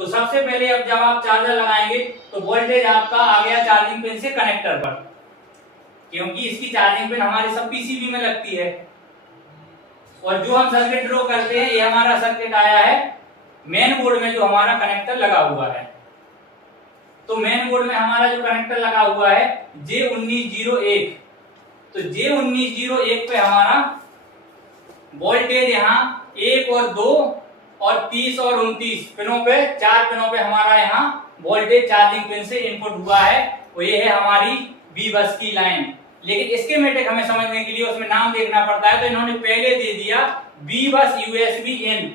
तो सबसे पहले अब जब आप चार्जर लगाएंगे तो वोल्टेज आपका आ गया चार्जिंग पिन से कनेक्टर पर, क्योंकि इसकी चार्जिंग पिन हमारे सब पीसीबी में लगती है। और जो हम सर्किट ड्रॉ करते हैं ये हमारा सर्किट आया है मेन बोर्ड में जो हमारा कनेक्टर लगा हुआ है। तो मेन बोर्ड में हमारा जो कनेक्टर लगा हुआ है J1901, तो J1901 पे हमारा वोल्टेज यहाँ 1 और 2 और 30 और 29 पिनों पे, 4 पिनों पे हमारा यहाँ वोल्टेज चार्जिंग पिन से इनपुट हुआ है। वो ये है हमारी बी बस की लाइन। लेकिन स्कीमेटिक हमें समझने के लिए उसमें नाम देखना पड़ता है, तो इन्होंने पहले दे दिया बी बस यूएसबी इन,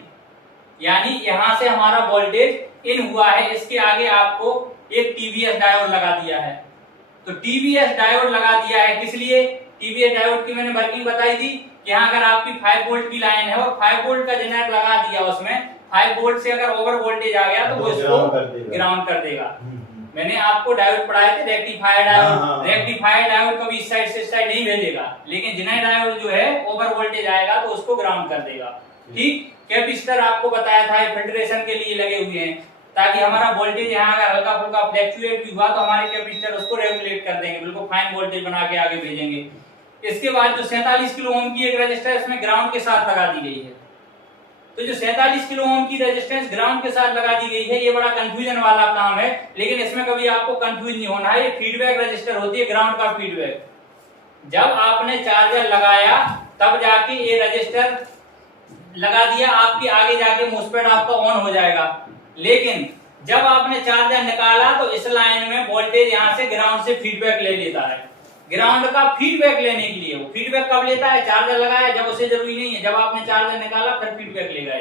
यानी यहां से हमारा वोल्टेज इन हुआ है। इसके आगे आपको एक टीवीएस डायोड लगा दिया है। तो टीवीएस डायोड लगा दिया है किस लिए? टीवीएस डायोड की मैंने वर्किंग बताई थी कि यहाँ अगर आपकी 5 वोल्ट की लाइन है और 5 वोल्ट का जनरेटर लगा दिया, उसमें 5 वोल्ट से अगर ओवर वोल्टेज आ गया तो वो इसको ग्राउंड कर देगा। मैंने आपको डायोड पढ़ाए थे रेक्टिफायर डायोड। रेक्टिफायर डायोड कभी इस साइड से इस साइड नहीं भेजेगा, लेकिन जिनाइड डायोड जो है ओवर वोल्टेज आएगा तो उसको ग्राउंड कर देगा। ठीक, कैपेसिटर आपको बताया था फिल्ट्रेशन के लिए लगे हुए हैं, ताकि हमारा वोल्टेज यहाँ अगर हल्का फुल्का फ्लक्चुएट भी हुआ तो हमारे कैपेसिटर उसको रेगुलेट कर देंगे, बिल्कुल फाइन वोल्टेज बना के आगे भेजेंगे। इसके बाद जो 47 किलो ओम की एक रेजिस्टेंस इसमें ग्राउंड के साथ लगा दी गई है। तो जो 47 किलो ओम की रेजिस्टेंस ग्राउंड के साथ लगा दी गई है, ये बड़ा कंफ्यूजन वाला काम है, लेकिन इसमें कभी आपको कंफ्यूज नहीं होना है। ये फीडबैक रेजिस्टर होती है, ग्राउंड का फीडबैक। जब आपने चार्जर लगाया तब जाके ये रजिस्टर लगा दिया, आपकी आगे जाके मोस्फेट आपका ऑन हो जाएगा। लेकिन जब आपने चार्जर निकाला तो इस लाइन में वोल्टेज यहाँ से ग्राउंड से फीडबैक ले लेता है। ग्राउंड का फीडबैक लेने के लिए, वो फीडबैक कब लेता है? चार्जर लगाया जब, उसे जरूरी नहीं है जब आपने चार्जर निकाला फिर फीडबैक लेगा।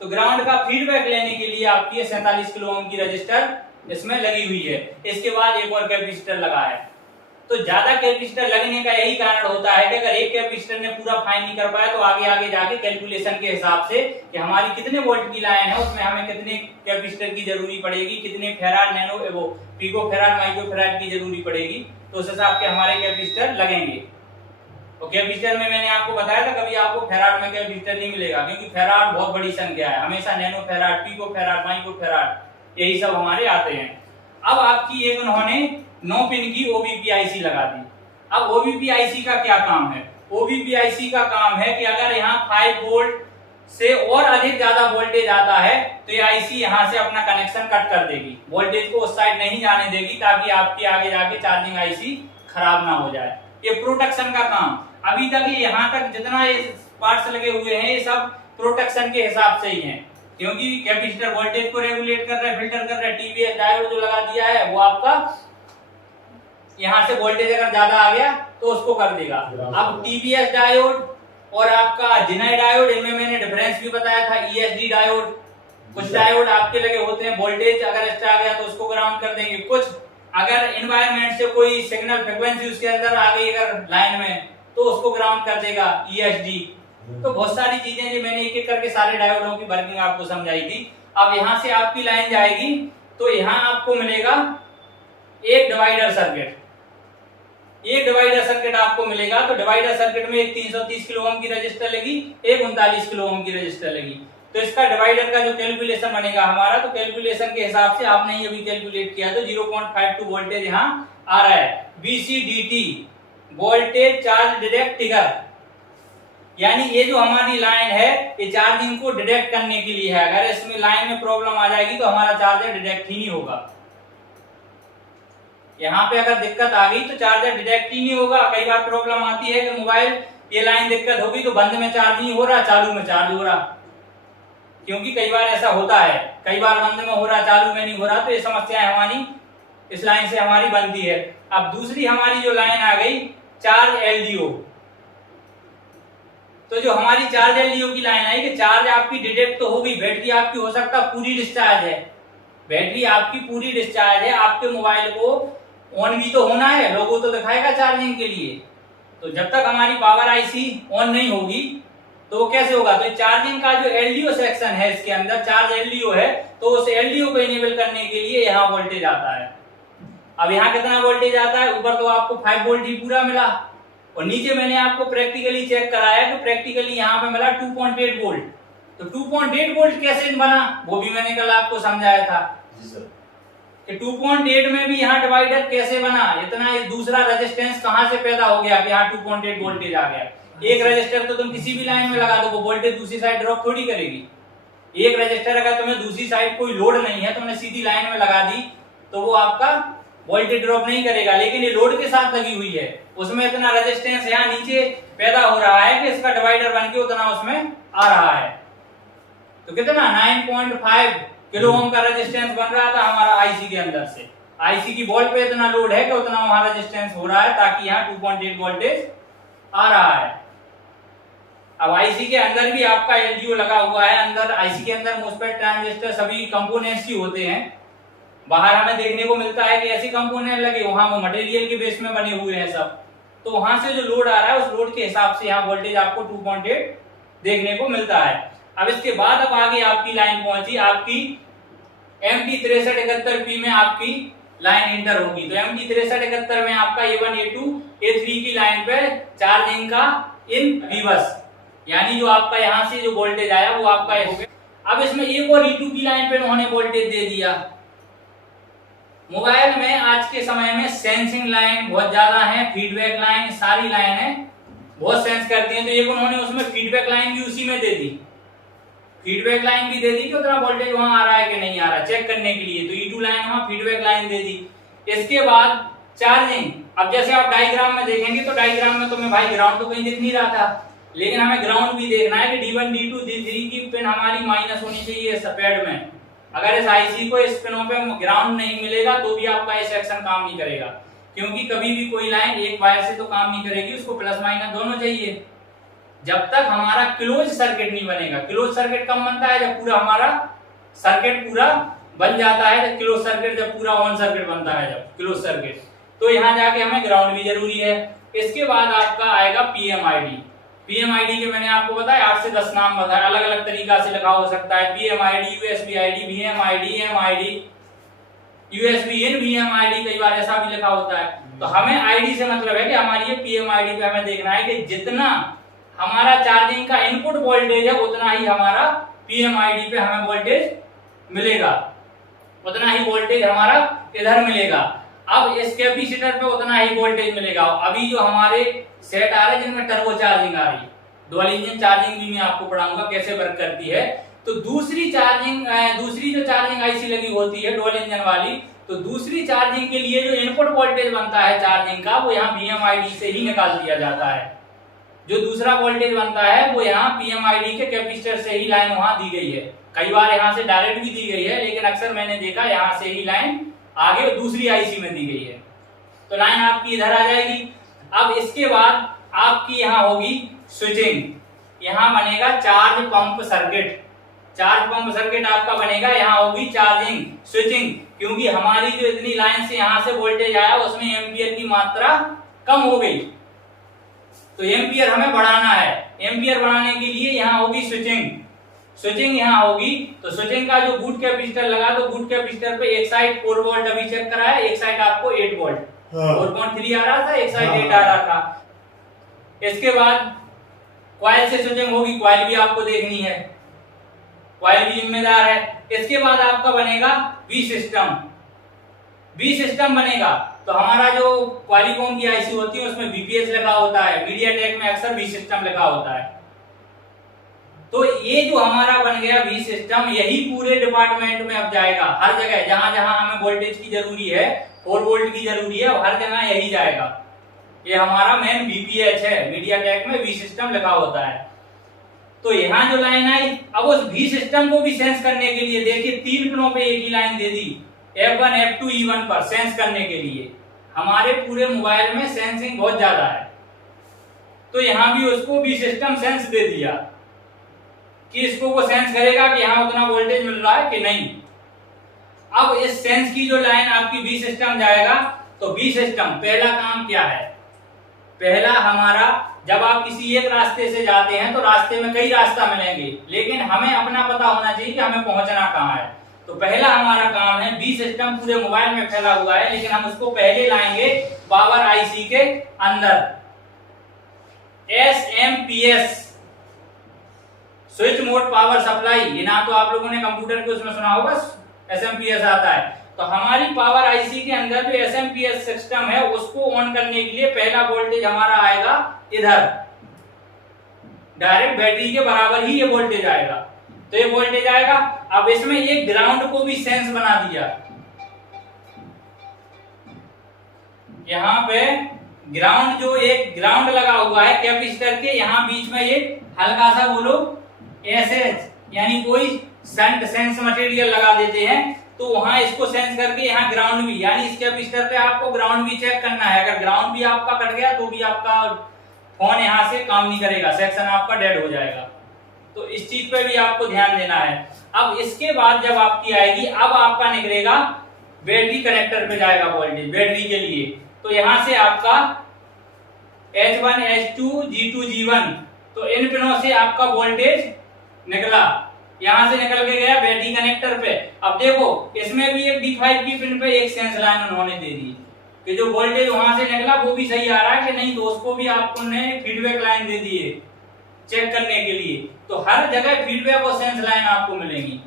तो ग्राउंड का फीडबैक लेने के लिए आपकी 47 किलो ओम की रजिस्टर इसमें लगी हुई है। इसके बाद एक और कैपेसिटर लगा है। तो ज्यादा कैपेसिटर लगने का यही कारण होता है कि अगर एक कैपेसिटर ने पूरा फाइन नहीं कर पाया तो आगे आगे जाके कैलकुलेशन के हिसाब से कि हमारी कितने वोल्ट की लाइन है, उसमें हमें कितने कैपेसिटर की जरूरी पड़ेगी, कितने फेराड नैनो वो पिको फेराड माइक्रो फेराड की जरूरी पड़ेगी, तो उस हिसाब के हमारे कैपेसिटर लगेंगे। तो कैपेसिटर में मैंने आपको बताया था कभी आपको फेराड में कैपेसिटर नहीं मिलेगा, क्योंकि फेराड बहुत बड़ी संख्या है। हमेशा nano farad, pico farad, micro farad यही सब हमारे आते हैं। अब आपकी एक उन्होंने 9 पिन की ओबीपीआईसी लगा दी। अब ओबीपीआईसी का क्या काम है? ओबीपीआईसी का काम है कि अगर यहाँ 5 वोल्ट से और अधिक ज्यादा वोल्टेज आता है तो ये आईसी यहाँ से अपना कनेक्शन कट कर देगी, वोल्टेज को उस साइड नहीं जाने देगी, ताकि आपकी आगे जाके चार्जिंग आईसी खराब ना हो जाए। ये प्रोटेक्शन का काम। अभी तक यहाँ तक जितना ये पार्ट्स लगे हुए हैं ये सब प्रोटेक्शन के हिसाब से ही है, क्योंकि कैपेसिटर वोल्टेज को रेगुलेट कर रहा है, फिल्टर कर रहा है। टीवीएस डायोड जो लगा दिया है वो आपका यहाँ से वोल्टेज अगर ज्यादा आ गया तो उसको कर देगा। अब टीवीएस डायोड और आपका जिनाइड डायोड, इनमें मैंने डिफरेंस भी बताया था। ईएसडी डायोड, कुछ डायोड आपके लगे होते हैं वोल्टेज अगर एक्स्ट्रा आ गया तो उसको ग्राउंड कर देंगे। कुछ अगर एनवायरनमेंट से कोई सिग्नल फ्रीक्वेंसी उसके अंदर आ गई अगर लाइन में तो उसको ग्राउंड कर देगा ईएसडी। तो बहुत सारी चीजें जो मैंने एक एक करके सारे डायोडों की वर्किंग आपको समझाई थी। अब यहाँ से आपकी लाइन जाएगी तो यहाँ आपको मिलेगा एक डिवाइडर सर्किट। एक डिवाइडर सर्किट आपको मिलेगा। तो डिवाइडर सर्किट में एक 330 किलो ओम की रजिस्टर लगी, एक 39 किलो ओम की रजिस्टर लगी। तो इसका डिवाइडर का जो कैलकुलेशन बनेगा हमारा, तो कैलकुलेशन के हिसाब से आपने ये अभी कैलकुलेट किया तो 0.52 वोल्टेज यहाँ आ रहा है। बीसीडीटी वोल्टेज चार्ज डिटेक्ट ट्रिगर, यानी ये जो हमारी लाइन है ये चार्जिंग को डिटेक्ट करने के लिए है। अगर इसमें लाइन में प्रॉब्लम आ जाएगी तो हमारा चार्जर डिटेक्ट ही नहीं होगा। यहाँ पे अगर दिक्कत आ गई तो चार्जर डिटेक्ट ही नहीं होगा। कई बार प्रॉब्लम आती है कि मोबाइल ये लाइन दिक्कत होगी तो बंद में चार्ज नहीं हो रहा, चालू में चार्ज हो रहा, क्योंकि कई बार ऐसा होता है, कई बार बंद में हो रहा चालू में नहीं हो रहा। तो ये समस्याएं हमारी इस लाइन से हमारी बनती है। अब दूसरी हमारी जो लाइन आ गई चार्ज एलडीओ, तो जो हमारी चार्ज एलडीओ की लाइन आई कि चार्ज आपकी डिटेक्ट तो हो गई, बैटरी आपकी हो सकता पूरी डिस्चार्ज है, बैटरी आपकी पूरी डिस्चार्ज है, आपके मोबाइल को ऑन भी तो होना है, लोगो तो दिखाएगा चार्जिंग के लिए। तो जब तक हमारी पावर आईसी ऑन नहीं होगी तो वो कैसे होगा? तो चार्जिंग का जो एलडीओ सेक्शन है इसके अंदर चार्ज एलडीओ है, तो उस एलडीओ को इनेबल करने के लिए यहाँ वोल्टेज आता है। अब यहाँ कितना वोल्टेज आता है? ऊपर तो आपको 5 वोल्ट ही पूरा मिला और नीचे मैंने आपको प्रैक्टिकली चेक कराया तो प्रैक्टिकली यहाँ पे मिला 2.8 वोल्ट। तो 2.8 वोल्ट कैसे बना, वो भी मैंने कल आपको समझाया था जी सर कि 2.8 में भी यहाँ डिवाइडर कैसे बना, इतना दूसरा रेजिस्टेंस कहाँ से पैदा हो गया कि यहाँ 2.8 वोल्टेज आ गया। एक रजिस्टर तो तुम किसी भी लाइन में लगा दो, वो वोल्टेज दूसरी साइड ड्रॉप थोड़ी करेगी। एक रजिस्टर अगर तुम्हें दूसरी साइड कोई लोड नहीं है, तुमने सीधी लाइन में लगा दी तो वो आपका वोल्टेज ड्रॉप नहीं करेगा। लेकिन ये लोड के साथ लगी हुई है, उसमें इतना रेजिस्टेंस यहाँ नीचे पैदा हो रहा है कि इसका डिवाइडर बन के उतना उसमें आ रहा है। तो कितना 9.5 किलो ओम का रेजिस्टेंस बन रहा था हमारा आईसी के अंदर से। आईसी की वोल्ट पे इतना लोड है कि उतना वहां रेजिस्टेंस हो रहा है, ताकि यहाँ 2.8 वोल्टेज आ रहा है। अब आईसी के अंदर भी आपका एलडीओ लगा हुआ है, अंदर आईसी के अंदर मोस्फेट ट्रांजिस्टर सभी कंपोनेंट्स ही होते हैं। बाहर हमें देखने को मिलता है कि ऐसे कंपोनेंट लगे, वहां वो मटेरियल के बेस में बने हुए हैं सब। तो वहां से जो लोड आ रहा है उस लोड के हिसाब से यहाँ वोल्टेज आपको 2.8 देखने को मिलता है। अब इसके बाद अब आगे आपकी लाइन पहुंची, आपकी MT6371P में आपकी लाइन इंटर होगी। तो MT6371 में आपका A1 A2 A3 की लाइन पे चार्जिंग का इन रिवर्स, यानी जो आपका यहाँ से जो वोल्टेज आया वो आपका हो गया। अब इसमें एक और E2 की लाइन पे उन्होंने वोल्टेज दे दिया। मोबाइल में आज के समय में सेंसिंग लाइन बहुत ज्यादा है, फीडबैक लाइन, सारी लाइन है बहुत सेंस करती हैं। तो एक उन्होंने उसमें फीडबैक लाइन भी उसी में दे दी, फीडबैक लाइन भी दे दी कि उतना वोल्टेज वहां आ रहा है कि नहीं आ रहा चेक करने के लिए। तो E2 लाइन वहां फीडबैक लाइन दे दी। इसके बाद चार्जिंग, अब जैसे आप डायग्राम में देखेंगे तो डायग्राम में तो मैं भाई ग्राउंड तो कहीं दिख नहीं रहा था, लेकिन हमें ग्राउंड भी देखना है कि D1 D2 D3 की पिन हमारी माइनस होनी चाहिए पैड में। अगर इस आईसी को इस पिनों पे ग्राउंड नहीं मिलेगा तो भी आपका ये सेक्शन काम नहीं करेगा, क्योंकि कभी भी कोई लाइन एक वायर से तो काम नहीं करेगी, उसको प्लस माइनस दोनों चाहिए। जब तक हमारा क्लोज सर्किट नहीं बनेगा, क्लोज सर्किट कब बनता है जब पूरा हमारा सर्किट पूरा बन जाता है, जब क्लोज सर्किट जब पूरा ऑन सर्किट बनता है, जब क्लोज सर्किट, तो यहाँ जाके हमें ग्राउंड भी जरूरी है। इसके बाद आपका आएगा पीएमआईडी। पीएमआईडी के मैंने आपको बताया 8 से 10 नाम बताया, अलग अलग तरीका से लिखा हो सकता है। पीएमआईडी, यूएसबी आईडी, वीएमआईडी, एमआईडी, यूएसबी इन वीएमआईडी, कई बार ऐसा भी लिखा होता है। तो हमें आईडी से मतलब है कि हमारी ये पीएमआईडी पे हमें देखना है कि जितना हमारा चार्जिंग का इनपुट वोल्टेज है उतना ही हमारा पीएमआईडी पे हमें वोल्टेज मिलेगा, उतना ही वोल्टेज हमारा इधर मिलेगा। अब इस कैपेसिटर पे उतना ही वोल्टेज मिलेगा। अभी जो हमारे सेट आ रहे हैं जिनमें टर्बो चार्जिंग आ रही है, डुअल इंजन चार्जिंग भी मैं आपको पढ़ाऊंगा कैसे वर्क करती है। तो दूसरी जो चार्जिंग आईसी लगी होती है डुअल इंजन वाली, तो दूसरी चार्जिंग के लिए जो इनपुट वोल्टेज बनता है चार्जिंग का, वो यहाँ पीएमआईडी से ही निकाल दिया जाता है। जो दूसरा वोल्टेज बनता है वो यहाँ पीएमआईडी के कैपेसिटर से ही लाइन वहां दी गई है। कई बार यहाँ से डायरेक्ट भी दी गई है, लेकिन अक्सर मैंने देखा यहाँ से ही लाइन आगे दूसरी आईसी में दी गई है। तो लाइन आपकी इधर आ जाएगी। अब इसके बाद आपकी यहाँ होगी स्विचिंग, यहाँ बनेगा charge pump circuit. Charge pump circuit आपका बनेगा, यहाँ होगी चार्जिंग स्विचिंग, क्योंकि हमारी जो इतनी लाइन से यहाँ से वोल्टेज आया उसमें एम्पियर की मात्रा कम हो गई, तो एम्पियर हमें बढ़ाना है। एम्पियर बढ़ाने के लिए यहाँ होगी स्विचिंग, स्विचिंग यहाँ होगी। तो स्विचिंग का जो बूट कैपेसिटर लगा, तो बूट कैपेसिटर पे एक साइड 4 वोल्ट अभी चेक करा है, एक साइड आपको 8 वोल्ट 4.3 आ रहा था, एक साइड 8 आ रहा था। इसके बाद कॉइल से स्विचिंग होगी, कॉइल भी आपको देखनी है, कॉइल भी जिम्मेदार है। इसके बाद आपका बनेगा वी सिस्टम। वी सिस्टम बनेगा तो हमारा जो क्वालिकॉम की आईसी होती है उसमें वीपीएस लगा होता है, मीडियाटेक में अक्सर वी सिस्टम लगा होता है। तो ये जो हमारा बन गया वी सिस्टम, यही पूरे डिपार्टमेंट में अब जाएगा। हर जगह जहां जहां हमें वोल्टेज की जरूरी है, 4 वोल्ट की जरूरी है, हर जगह यही जाएगा। ये हमारा मेन वीपीएच है, मीडियाटेक में वी सिस्टम लगा होता है। तो यहाँ जो लाइन आई, अब उस वी सिस्टम को भी सेंस करने के लिए देखिए 3 पिनों पे एक ही लाइन दे दी, F1 F2 E1 पर सेंस करने के लिए। हमारे पूरे मोबाइल में सेंसिंग बहुत ज्यादा है, तो यहाँ भी उसको वी सिस्टम सेंस दे दिया कि इसको वो सेंस करेगा कि यहाँ उतना वोल्टेज मिल रहा है कि नहीं। अब इस सेंस की जो लाइन आपकी वी सिस्टम जाएगा, तो वी सिस्टम पहला काम क्या है, पहला हमारा जब आप किसी एक रास्ते से जाते हैं तो रास्ते में कई रास्ता मिलेंगे, लेकिन हमें अपना पता होना चाहिए कि हमें पहुंचना कहाँ है। तो पहला हमारा काम है, वी सिस्टम पूरे मोबाइल में फैला हुआ है, लेकिन हम उसको पहले लाएंगे पावर आईसी के अंदर। SMPS switch mode power supply, ये ना तो आप लोगों ने कंप्यूटर के उसमें सुना होगा एसएमपीएस आता है, तो हमारी पावर आईसी के अंदर जो एसएमपीएस सिस्टम है उसको ऑन करने के लिए पहला वोल्टेज हमारा आएगा इधर, डायरेक्ट बैटरी के बराबर ही ये वोल्टेज आएगा, तो ये वोल्टेज आएगा। अब इसमें एक ग्राउंड को भी सेंस बना दिया, यहाँ पे ग्राउंड, जो एक ग्राउंड लगा हुआ है कैपेसिटर के, यहाँ बीच में ये हल्का सा बोलो एसएच यानी कोई शंट सेंस मटेरियल लगा देते हैं, तो वहां इसको सेंस करके यहाँ ग्राउंड भी, यानी इस कैपेसिटर पे आपको ग्राउंड भी चेक करना है। अगर ग्राउंड भी आपका कट गया तो भी आपका फोन यहाँ से काम नहीं करेगा, सेक्शन आपका डेड हो जाएगा, तो इस चीज पे भी आपको ध्यान देना है। अब इसके बाद जब आपकी आएगी, अब आपका निकलेगा बैटरी कनेक्टर पे जाएगा वोल्टेज बैटरी के लिए, तो यहाँ से आपका H1, H2, G2, G1, तो इन पिनों से आपका वोल्टेज निकला, यहां से निकल के गया बैटरी कनेक्टर पे। अब देखो इसमें भी एक D5 की पिन पे एक सेंस लाइन उन्होंने दे दी कि जो वोल्टेज वहां से निकला वो भी सही आ रहा है कि नहीं, तो उसको भी आपको फीडबैक लाइन दे दी है चेक करने के लिए, तो हर जगह फीडबैक और सेंस लाइन आपको मिलेंगी,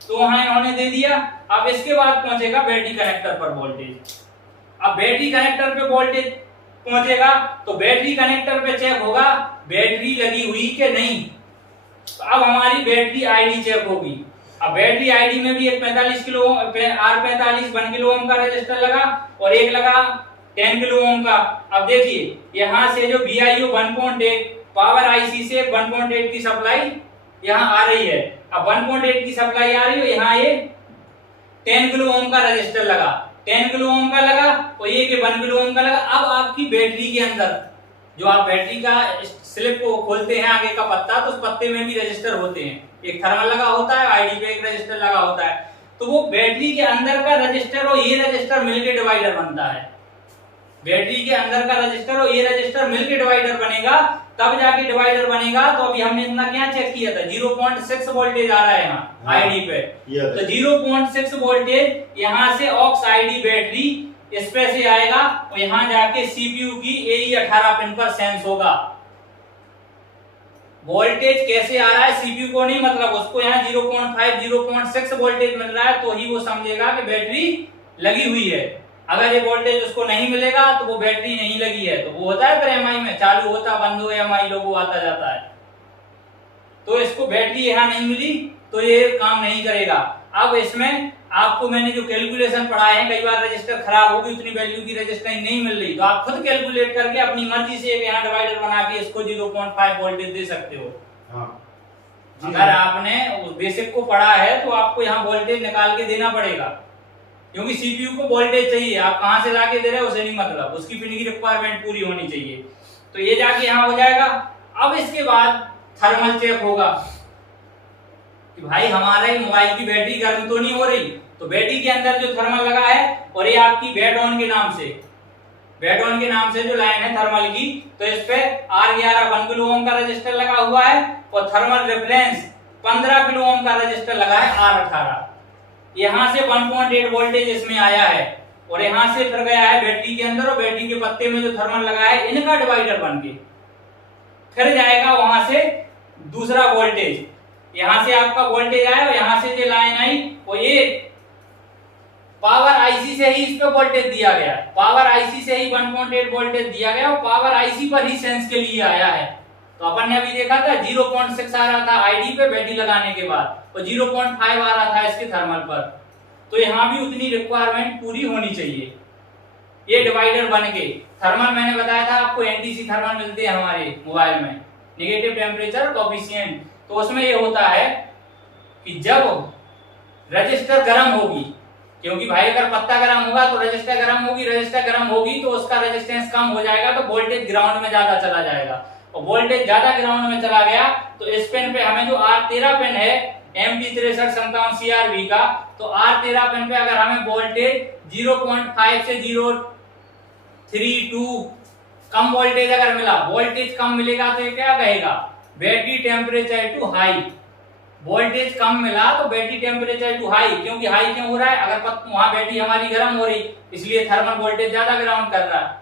तो वहां इन्होंने दे दिया। अब इसके बाद पहुंचेगा बैटरी कनेक्टर पर वोल्टेज। अब बैटरी कनेक्टर पे वोल्टेज पहुंचेगा तो बैटरी कनेक्टर पे चेक होगा बैटरी लगी हुई कि नहीं, तो अब हमारी बैटरी आईडी चेक होगी। अब बैटरी आईडी में भी एक 45 किलो R45 1 किलो ओम का रजिस्टर लगा और एक लगा 10 किलो ओम का। अब देखिए यहाँ से जो VIO 1.8 पावर आईसी से 1.8 की सप्लाई यहाँ आ रही है, अब 1.8 की सप्लाई आ रही है, यहाँ ये 10 किलो ओम का रजिस्टर लगा, 10 किलो ओम का लगा और ये 1 किलो ओम का लगा। अब आपकी बैटरी के अंदर जो आप बैटरी का स्लिप को खोलते हैं आगे का पत्ता, तो उस पत्ते में भी रजिस्टर होते हैं, एक थर्मल लगा होता है, आईडी पे एक रजिस्टर लगा होता है, तो वो बैटरी के अंदर का रजिस्टर और ये रजिस्टर मिलकर डिवाइडर बनता है। बैटरी के अंदर का रजिस्टर और ये रजिस्टर मिलकर डिवाइडर बनेगा, तब जाके डिवाइडर बनेगा। तो अभी हमने इतना क्या चेक किया था, 0.6 वोल्टेज आ रहा है यहाँ आईडी पे, तो 0.6 वोल्टेज यहाँ से ऑक्स आईडी बैटरी इस पे से आएगा और यहाँ जाके सीपीयू की AE18 पिन पर सेंस होगा। वोल्टेज कैसे आ रहा है सीपीयू को नहीं मतलब, उसको यहाँ 0.5 0.6 वोल्टेज मिल रहा है तो ही वो समझेगा कि बैटरी लगी हुई है। अगर ये वोल्टेज उसको नहीं मिलेगा तो वो बैटरी नहीं लगी है, तो वो होता है फिर एमआई में चालू होता बंद हो, एमआई लोगो आता जाता है, तो इसको बैटरी यहाँ नहीं मिली तो ये काम नहीं करेगा। अब इसमें आपको मैंने जो कैलकुलेशन पढ़ाए हैं, कई बार रजिस्टर खराब होगी, उतनी वैल्यू की रजिस्टरिंग नहीं मिल रही, तो आप खुद कैलकुलेट करके अपनी मर्जी से यहाँ डिवाइडर बना के इसको 0.5 वोल्टेज दे सकते हो। हाँ। अगर आपने उस बेसिक को पढ़ा है तो आपको यहाँ वोल्टेज निकाल के देना पड़ेगा, क्योंकि सीपीयू को वोल्टेज चाहिए, आप कहां से लाके दे रहे हो उसे नहीं मतलब, उसकी पिन की रिक्वायरमेंट पूरी होनी चाहिए, तो ये जाके यहाँ हो जाएगा। अब इसके बाद थर्मल चेक होगा कि भाई हमारे मोबाइल की बैटरी गर्म तो नहीं हो रही, तो बैटरी के अंदर जो थर्मल लगा है और ये आपकी बेड ऑन के नाम से जो लाइन है थर्मल की, तो इस पे R11 1 किलो ओम का रजिस्टर लगा हुआ है और थर्मल रेफरेंस 15 किलो ओम का रजिस्टर लगा है R18। यहाँ से 1.8 वोल्टेज इसमें आया है और यहाँ से फिर गया है बैटरी के अंदर, और बैटरी के पत्ते में जो थर्मल लगा है इनका डिवाइडर बन के फिर जाएगा वहां से दूसरा वोल्टेज। यहाँ से आपका वोल्टेज आया और यहाँ से जो लाइन आई वो ये पावर आईसी से ही इस पे वोल्टेज दिया गया, पावर आईसी से ही 1.8 वोल्टेज दिया गया और पावर आईसी पर ही सेंस के लिए आया है। तो अपन ने अभी देखा था 0.6 आ रहा था आईडी पे बैटरी लगाने के बाद और 0.5 आ रहा था इसके थर्मल पर, तो यहाँ भी उतनी रिक्वायरमेंट पूरी होनी चाहिए। ये डिवाइडर बन के थर्मल मैंने बताया था आपको, एनटीसी थर्मल मिलते हैं हमारे मोबाइल में, नेगेटिव टेम्परेचर कोएफिशिएंट, तो उसमें ये होता है कि जब रजिस्टर गर्म होगी, क्योंकि भाई अगर पत्ता गर्म होगा तो रजिस्टर गर्म होगी तो उसका रेजिस्टेंस कम हो जाएगा, तो वोल्टेज ग्राउंड में ज्यादा चला जाएगा, और वोल्टेज ज्यादा ग्राउंड में चला गया तो इस पिन पे हमें जो R13 पिन है MT6357 CRV का, तो R13 पिन पे अगर हमें वोल्टेज 0.5 से 0.32 कम वोल्टेज अगर मिला, वोल्टेज कम मिलेगा तो ये क्या कहेगा, battery temperature too high, voltage कम मिला तो बैटरी टेम्परेचर टू हाई, क्योंकि हाई क्यों हो रहा है, अगर वहां बैटरी हमारी गर्म हो रही इसलिए थर्मल वोल्टेज ज्यादा ग्राउंड कर रहा है,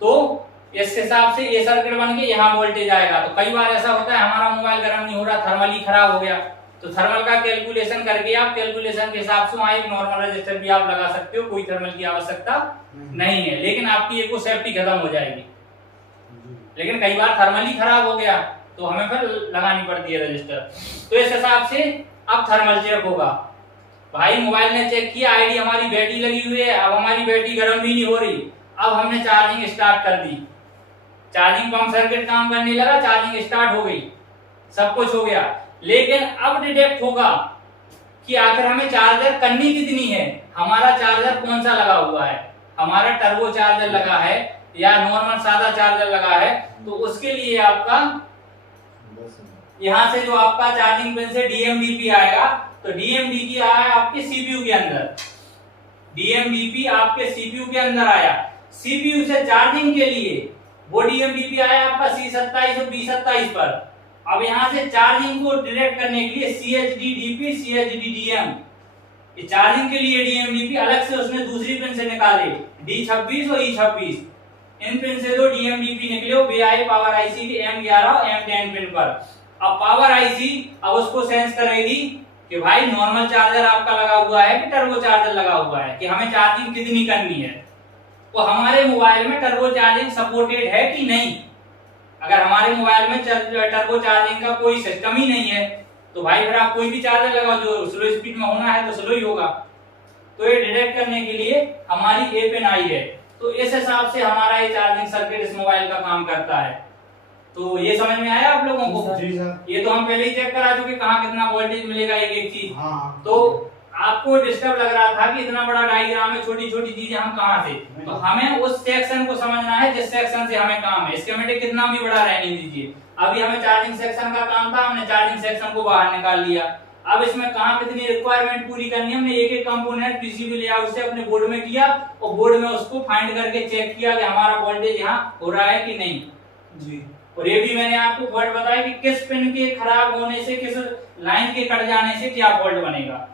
तो इस हिसाब से ये सर्किट बन के यहाँ वोल्टेज आएगा। तो कई बार ऐसा होता है हमारा मोबाइल गर्म नहीं हो रहा, थर्मली खराब हो गया, तो थर्मल का कैलकुलेशन करके आप कैलकुलेशन के हिसाब से वहां एक नॉर्मल रजिस्टर भी आप लगा सकते हो, कोई थर्मल की आवश्यकता नहीं है, लेकिन आपकी एक सेफ्टी खत्म हो जाएगी। लेकिन कई बार थर्मल ही खराब हो गया तो हमें फिर लगानी पड़ती है रजिस्टर। तो इस हिसाब से अब थर्मल चेक होगा। भाई मोबाइल ने चेक किया, आईडी हमारी बैटरी लगी हुई है, अब हमारी बैटरी गर्म भी नहीं हो रही, अब हमने चार्जिंग स्टार्ट कर दी, चार्जिंग पंप सर्किट काम करने लगा, चार्जिंग स्टार्ट हो गई, सब कुछ हो गया। लेकिन अब डिटेक्ट होगा कि आखिर हमें चार्जर करनी कितनी है, हमारा चार्जर कौन सा लगा हुआ है, हमारा टर्बो चार्जर लगा है या नॉर्मल सादा चार्जर लगा है। तो उसके लिए आपका यहाँ से जो आपका चार्जिंग पिन से डीएमडीपी आएगा, तो डीएमडीपी आया आपके सीपीयू के अंदर, डीएमडीपी आपके सीपीयू के अंदर आया, सीपीयू से चार्जिंग के लिए वो डीएमडीपी आया आपका C27 और B27 पर। अब यहाँ से चार्जिंग को डायरेक्ट करने के लिए CHDDP CHDDM, ये चार्जिंग के लिए डीएमडीपी अलग से उसने दूसरी पिन से निकाले, D26 और E26, इन पिन से दो डीएमडीपी निकले BI पावर आईसी के M11 और M10 पिन पर। अब पावर आईसी अब उसको सेंस करेगी कि भाई नॉर्मल चार्जर आपका लगा हुआ है कि टर्बो चार्जर लगा हुआ है, कि हमें चार्जिंग कितनी करनी है। तो हमारे मोबाइल में टर्बो चार्जिंग सपोर्टेड है कि नहीं। अगर हमारे मोबाइल में टर्बो चार्जिंग का कोई सिस्टम ही नहीं है तो भाई फिर आप कोई भी चार्जर लगाओ, जो स्लो स्पीड में होना है तो स्लो ही होगा। तो ये डिटेक्ट करने के लिए हमारी ए पिन आई है। तो इस हिसाब से हमारा ये चार्जिंग सर्किट इस मोबाइल का काम करता है। तो ये समझ में आया आप लोगों को? जी सर। ये तो हम पहले ही चेक करा चुके कहाँ कितना वोल्टेज मिलेगा एक एक चीज। हाँ। तो आपको डिस्टर्ब लग रहा था कि इतना बड़ा डायग्राम है, छोटी छोटी चीजें हम कहाँ से, तो हमें उस सेक्शन को समझना है जिस सेक्शन से हमें काम है। स्कीमेटिक कितना भी बड़ा रहने दीजिए, अभी हमें चार्जिंग सेक्शन का काम था, हमने चार्जिंग सेक्शन को बाहर निकाल लिया। अब इसमें कहाँ कितनी रिक्वायरमेंट पूरी करनी है, हमने एक एक कंपोनेंट पीसीबी लेआउट से अपने बोर्ड में किया और बोर्ड में उसको फाइंड करके चेक किया कि हमारा वोल्टेज यहाँ हो रहा है कि नहीं जी। और ये भी मैंने आपको फॉल्ट बताया कि किस पिन के खराब होने से, किस लाइन के कट जाने से क्या फॉल्ट बनेगा।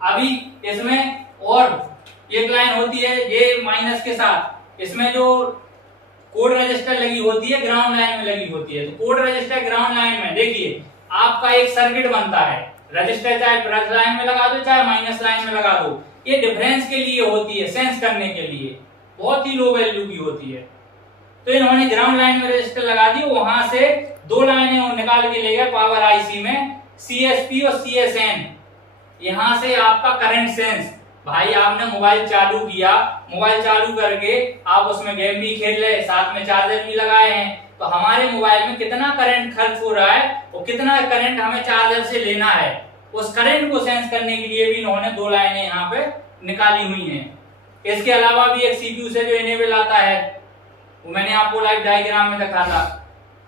अभी इसमें और एक लाइन होती है ये माइनस के साथ, इसमें जो कोड रजिस्टर लगी होती है ग्राउंड लाइन में लगी होती है। तो कोड रजिस्टर ग्राउंड लाइन में देखिए आपका एक सर्किट बनता है, रजिस्टर चाहे प्लस लाइन में लगा दो चाहे माइनस लाइन में लगा दो, ये डिफरेंस के लिए होती है, सेंस करने के लिए, बहुत ही लो वैल्यू की होती है। तो इन्होंने ग्राउंड लाइन में रजिस्टर लगा दी, वहां से दो लाइनें निकाल के ले गए पावर आईसी में, CSP और CSN। यहां से आपका करंट सेंस, भाई आपने मोबाइल चालू किया, मोबाइल चालू करके आप उसमें गेम भी खेल रहे, साथ में चार्जर भी लगाए हैं, तो हमारे मोबाइल में कितना करंट खर्च हो रहा है और कितना करंट हमें चार्जर से लेना है, उस करंट को सेंस करने के लिए भी इन्होंने दो लाइनें यहाँ पे निकाली हुई हैं। इसके अलावा भी एक CPU से जो इनेबल आता है वो मैंने आपको लाइव डायग्राम में दिखा था।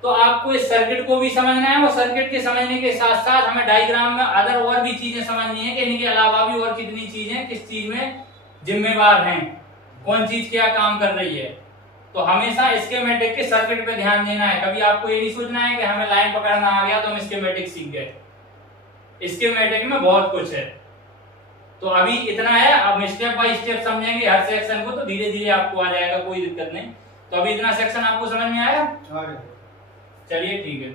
तो आपको इस सर्किट को भी समझना है और सर्किट के समझने के साथ साथ हमें डायग्राम में अदर और भी चीजें समझनी है कि इनके अलावा भी और कितनी चीजें किस चीज में जिम्मेवार हैं, कौन चीज क्या काम कर रही है। तो हमेशा स्कीमेटिक के सर्किट पे ध्यान देना है। कभी आपको ये नहीं सोचना है कि हमें लाइन पकड़ना आ गया तो हम स्कीमेटिक सीख गए। स्कीमेटिक में बहुत कुछ है। तो अभी इतना है, अब स्टेप बाय स्टेप समझेंगे हर सेक्शन को, तो धीरे धीरे आपको आ जाएगा, कोई दिक्कत नहीं। तो अभी इतना सेक्शन आपको समझ में आया? चलिए ठीक है।